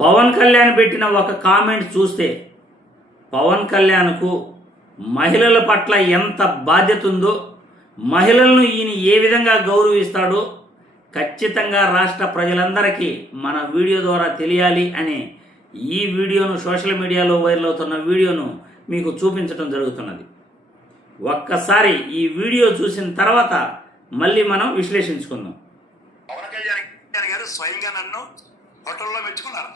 పవన్ కళ్యాణ్ పెట్టిన ఒక కామెంట్ చూస్తే పవన్ కళ్యాణ్కు మహిళల పట్ల ఎంత బాధ్యత ఉందో, మహిళలను ఈయన ఏ విధంగా గౌరవిస్తాడో ఖచ్చితంగా రాష్ట్ర ప్రజలందరికీ మన వీడియో ద్వారా తెలియాలి అని ఈ వీడియోను సోషల్ మీడియాలో వైరల్ అవుతున్న వీడియోను మీకు చూపించడం జరుగుతున్నది. ఒక్కసారి ఈ వీడియో చూసిన తర్వాత మళ్ళీ మనం విశ్లేషించుకుందాం. పవన్ కళ్యాణ్ గారు స్వయంగా నన్ను హోటల్లో మెచ్చుకున్నారు.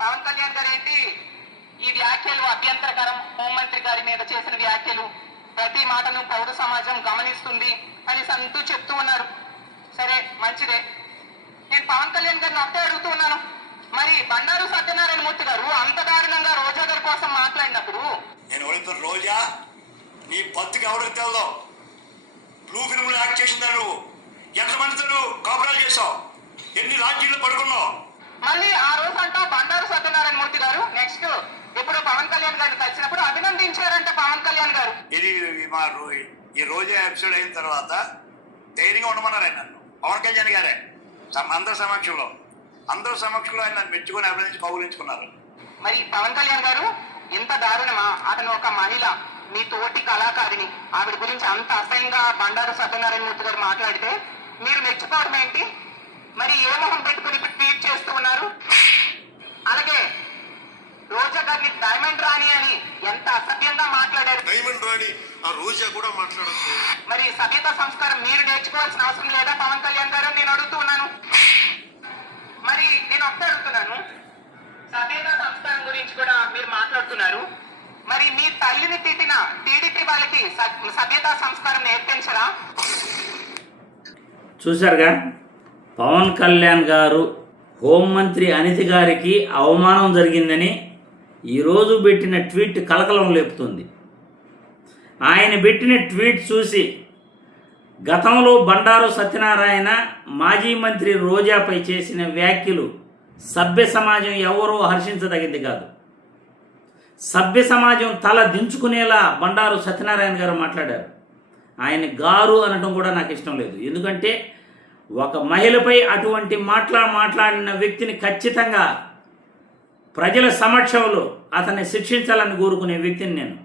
పవన్ కళ్యాణ్ గారు ఏంటి ఈ వ్యాఖ్యలు అభ్యంతరకరం, హోంమంత్రి గారి మీద చేసిన వ్యాఖ్యలు ప్రతి మాటను పౌర సమాజం గమనిస్తుంది అని అంటూ చెప్తూ ఉన్నారు. సరే, మంచిదే. నేను పవన్ కళ్యాణ్ గారిని అప్పుడే అడుగుతూ ఉన్నాను, మరి బండారు సత్యనారాయణ మూర్తి గారు అంత దారుణంగా రోజా గారి కోసం మాట్లాడినప్పుడు నేను అడుగుతున్న రోజా, నీ బతుకు ఎవరికి తెలదో? బ్లూ ఫిల్మ్ యాక్ట్ చేసిందా? నువ్వు ఎంతమందితో నువ్వు కాపురాలు చేసావు? ఎన్ని రాజ్యాలు పడుకున్నావు? మళ్ళీ ఆ రోజు అంటూ బండారు సత్యనారాయణ మూర్తి గారు నెక్స్ట్ ఇప్పుడు పవన్ కళ్యాణ్ గారిని కలిసినప్పుడు అభినందించారంటే పవన్ కళ్యాణ్ గారు. ఇది ఈ రోజా ఎపిసోడ్ అయిన తర్వాత ధైర్యంగా ఉండమన్నారు ఆయన నన్ను, పవన్ కళ్యాణ్ గారే అందరి సమక్షంలో ఆయన నన్ను మెచ్చుకొని అభినందించి కౌగులించుకున్నారు. మరి పవన్ కళ్యాణ్ గారు ఇంత దారుణమా? అతను ఒక మహిళ, మీ తోటి కళాకారిణి, ఆవిడ గురించి అంత అసహ్యంగా బండారు సత్యనారాయణ మూర్తి గారు మాట్లాడితే మీరు మెచ్చుకోవడం ఏంటి? మరి ఏ మొహం పెట్టుకుని ట్వీట్ చేస్తూ ఉన్నారు? అలాగే రోజా గారిని డైమండ్ రాణి అని ఎంత అసభ్యంగా మాట్లాడారు. డైమండ్ రాణి ఆ రోజా కూడా మాట్లాడచ్చు. మరి సభ్యత సంస్కారం మీరు నేర్చుకోవాల్సిన అవసరం లేదా పవన్ కళ్యాణ్ గారు? నేను అడుగుతూ ఉన్నాను. మరి నేను ఒకటే అడుగుతున్నాను, సభ్యత సంస్కారం గురించి కూడా మీరు మాట్లాడుతున్నారు. మరి మీ తల్లిని తిట్టిన టీడీపీ వాళ్ళకి సభ్యత సంస్కారం నేర్పించరా? చూశారుగా, పవన్ కళ్యాణ్ గారు హోంమంత్రి అనిత గారికి అవమానం జరిగిందని ఈరోజు పెట్టిన ట్వీట్ కలకలం లేపుతుంది. ఆయన పెట్టిన ట్వీట్ చూసి గతంలో బండారు సత్యనారాయణ మాజీ మంత్రి రోజాపై చేసిన వ్యాఖ్యలు సభ్య సమాజం ఎవరూ హర్షించదగింది కాదు. సభ్య సమాజం తల దించుకునేలా బండారు సత్యనారాయణ గారు మాట్లాడారు. ఆయన గారు అనడం కూడా నాకు ఇష్టం లేదు. ఎందుకంటే ఒక మహిళపై అటువంటి మాట్లాడిన వ్యక్తిని ఖచ్చితంగా ప్రజల సమక్షంలో అతన్ని శిక్షించాలని కోరుకునే వ్యక్తిని నేను.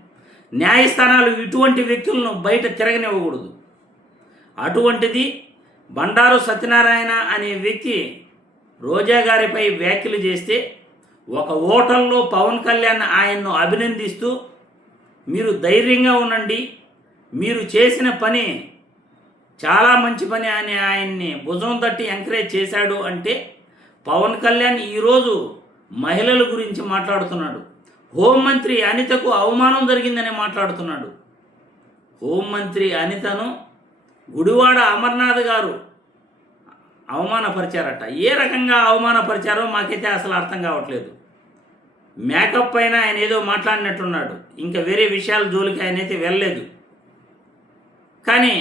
న్యాయస్థానాలు ఇటువంటి వ్యక్తులను బయట తిరగనివ్వకూడదు. అటువంటిది బండారు సత్యనారాయణ అనే వ్యక్తి రోజా గారిపై వ్యాఖ్యలు చేస్తే ఒక హోటల్లో పవన్ కళ్యాణ్ ఆయన్ను అభినందిస్తూ మీరు ధైర్యంగా ఉండండి, మీరు చేసిన పని చాలా మంచి పని అని ఆయన్ని భుజం తట్టి ఎంకరేజ్ చేశాడు అంటే పవన్ కళ్యాణ్ ఈరోజు మహిళల గురించి మాట్లాడుతున్నాడు. హోంమంత్రి అనితకు అవమానం జరిగిందని మాట్లాడుతున్నాడు. హోంమంత్రి అనితను గుడివాడ అమర్నాథ్ గారు అవమానపరిచారట. ఏ రకంగా అవమానపరిచారో మాకైతే అసలు అర్థం కావట్లేదు. మేకప్ పైన ఆయన ఏదో మాట్లాడినట్టున్నాడు, ఇంకా వేరే విషయాల జోలికి ఆయన అయితే వెళ్ళలేదు. కానీ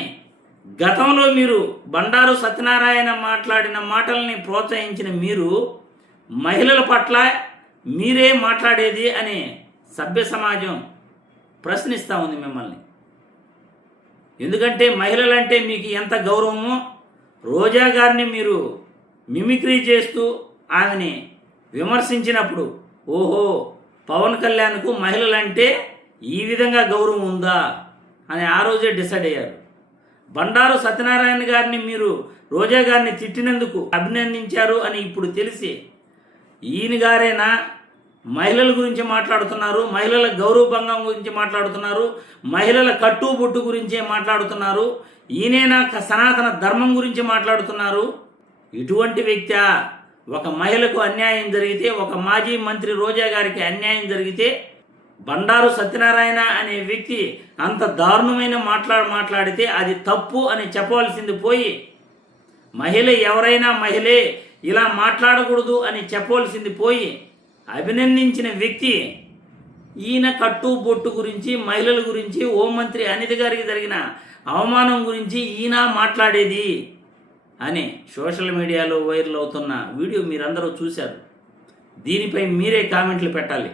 గతంలో మీరు బండారు సత్యనారాయణ మాట్లాడిన మాటల్ని ప్రోత్సహించిన మీరు మహిళల పట్ల మీరే మాట్లాడేది అని సభ్య సమాజం ప్రశ్నిస్తూ ఉంది మిమ్మల్ని. ఎందుకంటే మహిళలంటే మీకు ఎంత గౌరవమో రోజా గారిని మీరు మిమిక్రీ చేస్తూ ఆమెని విమర్శించినప్పుడు ఓహో, పవన్ కళ్యాణ్కు మహిళలంటే ఈ విధంగా గౌరవం ఉందా అని ఆ రోజే డిసైడ్ అయ్యారు. బండారు సత్యనారాయణ గారిని మీరు రోజా గారిని తిట్టినందుకు అభినందించారు అని ఇప్పుడు తెలిసి ఈయన గారేనా మహిళల గురించి మాట్లాడుతున్నారు, మహిళల గౌరవభంగం గురించి మాట్లాడుతున్నారు, మహిళల కట్టుబొట్టు గురించే మాట్లాడుతున్నారు, ఈయనేనా సనాతన ధర్మం గురించి మాట్లాడుతున్నారు? ఇటువంటి వ్యక్తి ఒక మహిళకు అన్యాయం జరిగితే, ఒక మాజీ మంత్రి రోజా గారికి అన్యాయం జరిగితే బండారు సత్యనారాయణ అనే వ్యక్తి అంత దారుణమైన మాట్లాడితే అది తప్పు అని చెప్పవలసింది పోయి, మహిళ ఎవరైనా మహిళే ఇలా మాట్లాడకూడదు అని చెప్పవలసింది పోయి అభినందించిన వ్యక్తి ఈయన కట్టుబొట్టు గురించి, మహిళల గురించి, హోంమంత్రి అనిత గారికి జరిగిన అవమానం గురించి ఈయన మాట్లాడేది అని సోషల్ మీడియాలో వైరల్ అవుతున్న వీడియో మీరందరూ చూశారు. దీనిపై మీరే కామెంట్లు పెట్టాలి.